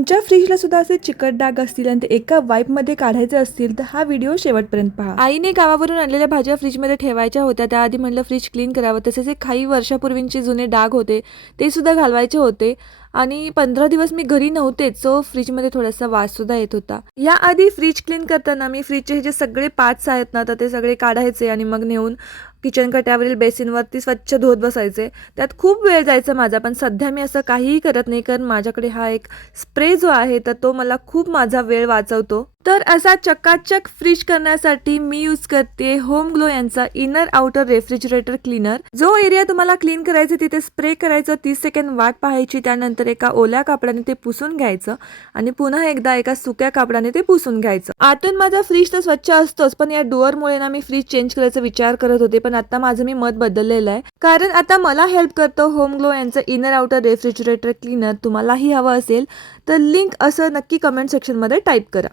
तुमच्या फ्रीजला सुद्धा असे चिकट डाग असतील आणि ते एका वाईपमध्ये काढायचे असतील तर हा व्हिडिओ शेवटपर्यंत पहा. आईने गावावरून आणलेल्या भाज्या फ्रीजमध्ये ठेवायच्या होत्या. त्याआधी म्हणलं फ्रीज क्लीन करावं. तसेच एक काही वर्षापूर्वींचे जुने डाग होते ते सुद्धा घालवायचे होते. आणि 15 दिवस मी घरी नव्हतेच, सो फ्रीजमध्ये थोडासा वास सुद्धा येत होता. याआधी फ्रीज क्लीन करताना मी फ्रीजचे हे जे सगळे पार्ट्स आहेत ना तर ते सगळे काढायचे आणि मग नेऊन किचन कट्यावरील बेसिनवरती स्वच्छ धुत बसायचे. त्यात खूप वेळ जायचा माझा, पण सध्या मी असं काहीही करत नाही कारण माझ्याकडे हा एक स्प्रे जो आहे तर तो मला खूप माझा वेळ वाचवतो. तर असा चकाचक फ्रीज करण्यासाठी मी यूज करते होम ग्लो यांचा इनर आउटर रेफ्रिजरेटर क्लीनर. जो एरिया तुम्हाला क्लीन करायचं तिथे स्प्रे करायचं, 30 सेकंड वाट पाहायची, त्यानंतर एका ओल्या कापडाने ते पुसून घ्यायचं आणि पुन्हा एकदा एका सुक्या कापडाने ते पुसून घ्यायचं. आतून माझा फ्रीज तर स्वच्छ असतोच, पण या डोअरमुळे ना मी फ्रीज चेंज करायचा विचार करत होते, पण आता माझं मी मत बदललेलं आहे कारण आता मला हेल्प करतो होम ग्लो यांचं इनर आउटर रेफ्रिजरेटर क्लीनर. तुम्हालाही हवं असेल तर लिंक असं नक्की कमेंट सेक्शन मध्ये टाईप करा.